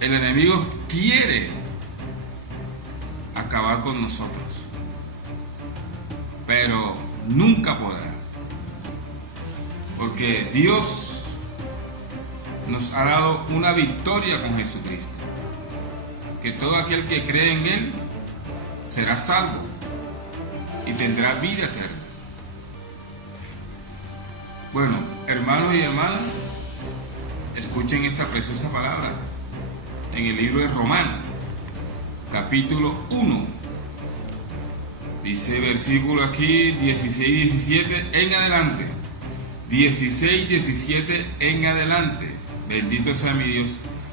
El enemigo quiere acabar con nosotros, pero nunca podrá, porque Dios nos ha dado una victoria con Jesucristo, que todo aquel que cree en Él será salvo y tendrá vida eterna. Bueno, hermanos y hermanas, escuchen esta preciosa palabra en el libro de Romanos, capítulo 1. Dice versículo aquí 16-17 en adelante. 16-17 en adelante. Bendito sea mi Dios.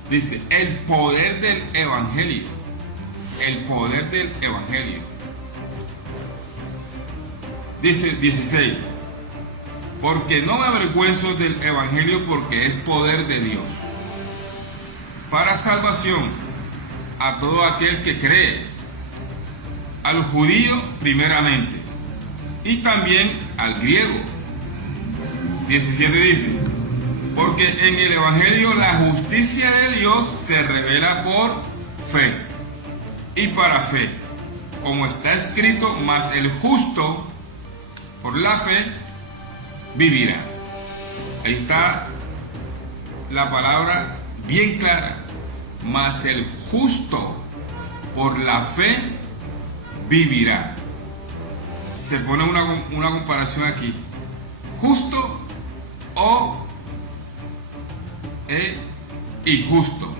Dice, el poder del Evangelio. El poder del Evangelio. Dice 16. Porque no me avergüenzo del Evangelio, porque es poder de Dios para salvación a todo aquel que cree, al judío primeramente y también al griego. 17 dice, porque en el Evangelio la justicia de Dios se revela por fe y para fe, como está escrito, mas el justo por la fe vivirá. Ahí está la palabra bien clara. Mas el justo por la fe vivirá. Se pone una comparación aquí. Justo o injusto.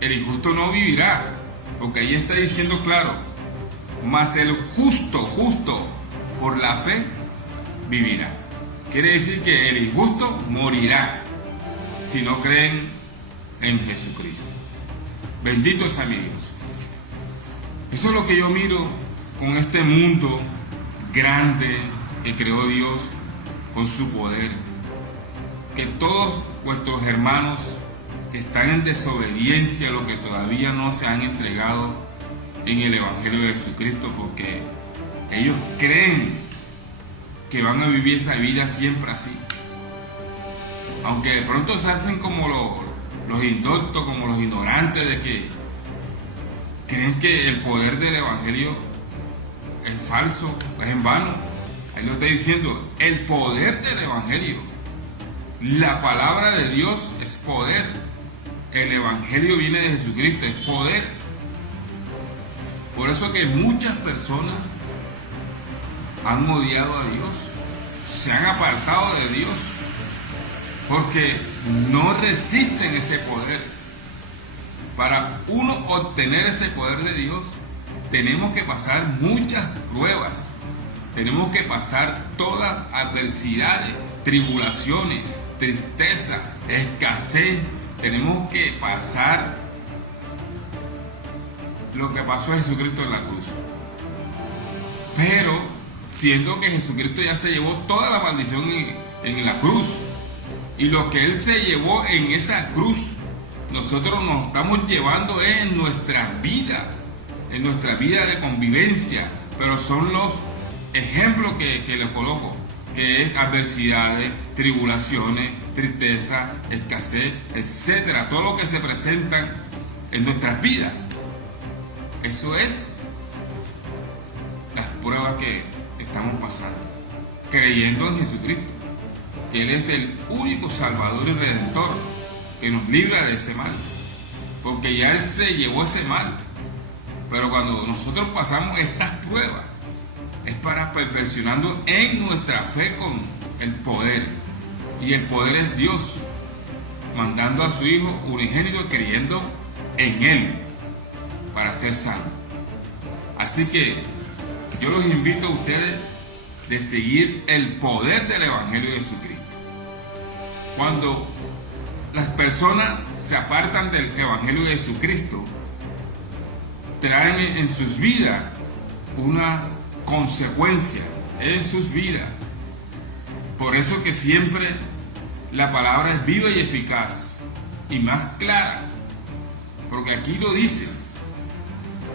El injusto no vivirá, porque ahí está diciendo claro. Mas el justo por la fe vivirá. Quiere decir que el injusto morirá si no creen en Jesucristo. Bendito sea mi Dios. Eso es lo que yo miro con este mundo grande que creó Dios con su poder. Que todos vuestros hermanos que están en desobediencia, los que todavía no se han entregado en el Evangelio de Jesucristo, porque ellos creen que van a vivir esa vida siempre así. Aunque de pronto se hacen como los indoctos, como los ignorantes, de que creen que el poder del Evangelio es falso, es en vano. Ahí lo está diciendo, el poder del Evangelio. La palabra de Dios es poder. El Evangelio viene de Jesucristo, es poder. Por eso es que muchas personas han odiado a Dios, se han apartado de Dios, porque no resisten ese poder. Para uno obtener ese poder de Dios, tenemos que pasar muchas pruebas, tenemos que pasar todas adversidades, tribulaciones, tristeza, escasez. Tenemos que pasar lo que pasó a Jesucristo en la cruz. Pero siendo que Jesucristo ya se llevó toda la maldición en la cruz, y lo que Él se llevó en esa cruz, nosotros nos estamos llevando en nuestra vida de convivencia. Pero son los ejemplos que les coloco, que es adversidades, tribulaciones, tristeza, escasez, etcétera. Todo lo que se presentan en nuestras vidas. Eso es las pruebas que estamos pasando, creyendo en Jesucristo, que Él es el único Salvador y Redentor que nos libra de ese mal, porque ya Él se llevó ese mal. Pero cuando nosotros pasamos estas pruebas, es para perfeccionando en nuestra fe con el poder, y el poder es Dios mandando a su Hijo unigénito, creyendo en Él para ser salvo. Así que yo los invito a ustedes de seguir el poder del Evangelio de Jesucristo. Cuando las personas se apartan del Evangelio de Jesucristo, traen en sus vidas una consecuencia en sus vidas. Por eso que siempre la palabra es viva y eficaz y más clara, porque aquí lo dice.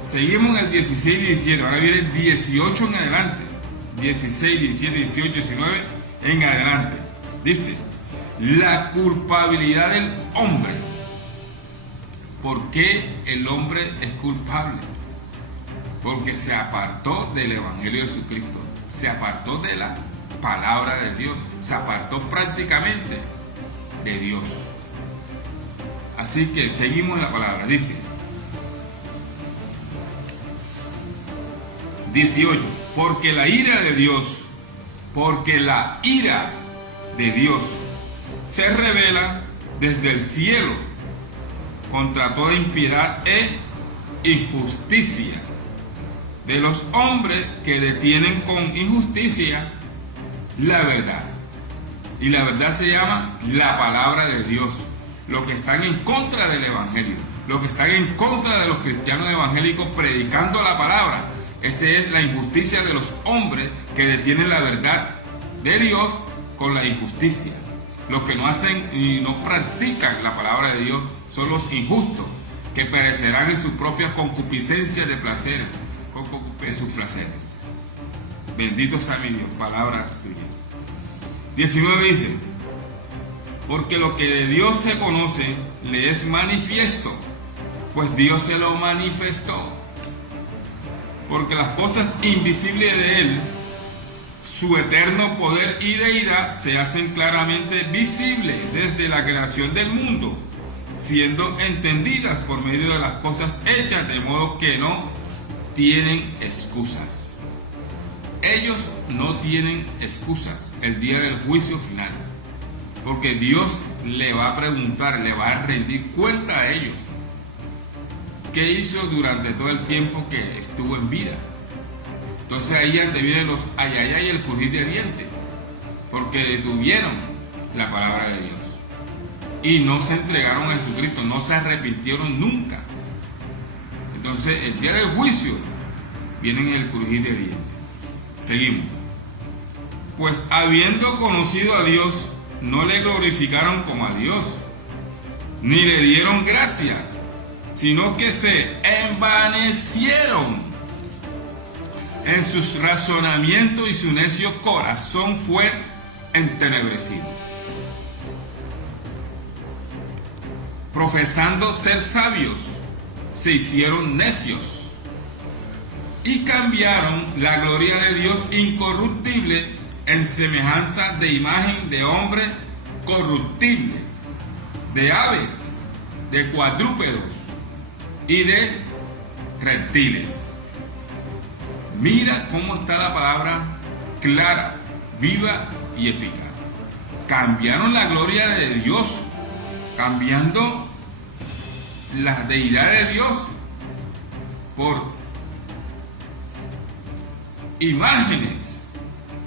Seguimos en el 16 y 17, ahora viene el 18 en adelante. 16, 17, 18, 19 en adelante. Dice, la culpabilidad del hombre ¿Por qué el hombre es culpable? Porque se apartó del Evangelio de Jesucristo, se apartó de la palabra de Dios, se apartó prácticamente de Dios. Así que seguimos en la palabra. Dice 18, porque la ira de Dios se revela desde el cielo contra toda impiedad e injusticia de los hombres que detienen con injusticia la verdad. Y la verdad se llama la palabra de Dios. Los que están en contra del Evangelio, los que están en contra de los cristianos evangélicos predicando la palabra, esa es la injusticia de los hombres que detienen la verdad de Dios con la injusticia. Los que no hacen y no practican la palabra de Dios son los injustos, que perecerán en sus propias concupiscencias de placeres, en sus placeres. Bendito sea mi Dios, palabra tuya. 19 dice, porque lo que de Dios se conoce le es manifiesto, pues Dios se lo manifestó. Porque las cosas invisibles de Él, su eterno poder y deidad, se hacen claramente visibles desde la creación del mundo, siendo entendidas por medio de las cosas hechas, de modo que no tienen excusas. Ellos no tienen excusas el día del juicio final, porque Dios le va a preguntar, le va a rendir cuenta a ellos qué hizo durante todo el tiempo que estuvo en vida. Entonces ahí es donde vienen los ayayay y el crujir de dientes, porque detuvieron la palabra de Dios y no se entregaron a Jesucristo, no se arrepintieron nunca. Entonces el día del juicio vienen el crujir de dientes. Seguimos. Pues habiendo conocido a Dios, no le glorificaron como a Dios, ni le dieron gracias, sino que se envanecieron en sus razonamientos y su necio corazón fue entenebrecido. Profesando ser sabios, se hicieron necios y cambiaron la gloria de Dios incorruptible en semejanza de imagen de hombre corruptible, de aves, de cuadrúpedos y de reptiles. Mira cómo está la palabra clara, viva y eficaz. Cambiaron la gloria de Dios, cambiando la deidad de Dios por imágenes,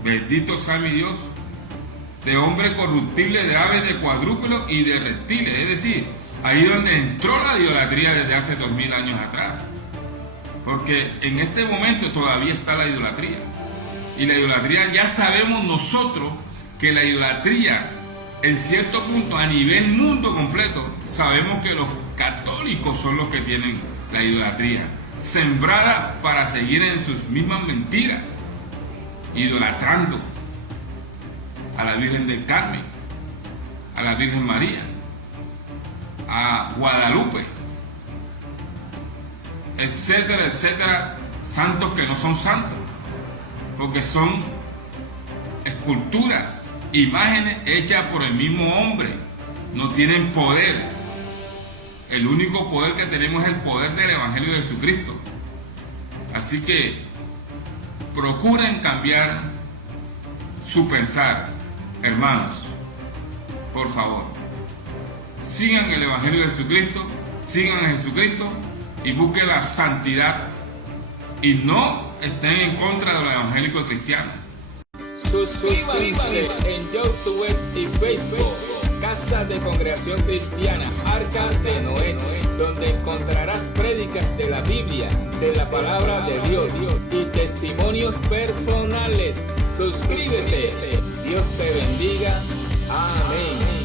bendito sea mi Dios, de hombre corruptible, de aves, de cuadrúpedos y de reptiles. Es decir, ahí donde entró la idolatría desde hace 2000 años atrás. Porque en este momento todavía está la idolatría. Y la idolatría, ya sabemos nosotros que la idolatría, en cierto punto, a nivel mundo completo, sabemos que los católicos son los que tienen la idolatría, sembrada para seguir en sus mismas mentiras, idolatrando a la Virgen del Carmen, a la Virgen María, a Guadalupe, etcétera, etcétera, santos que no son santos, porque son esculturas, imágenes hechas por el mismo hombre, no tienen poder. El único poder que tenemos es el poder del Evangelio de Jesucristo. Así que procuren cambiar su pensar, hermanos, por favor. Sigan el Evangelio de Jesucristo, sigan a Jesucristo y busquen la santidad y no estén en contra de los evangélicos cristianos. Suscríbanse en YouTube y Facebook, Casa de Congregación Cristiana Arca de Noé, donde encontrarás prédicas de la Biblia, de la palabra de Dios y testimonios personales. Suscríbete. Dios te bendiga. Amén.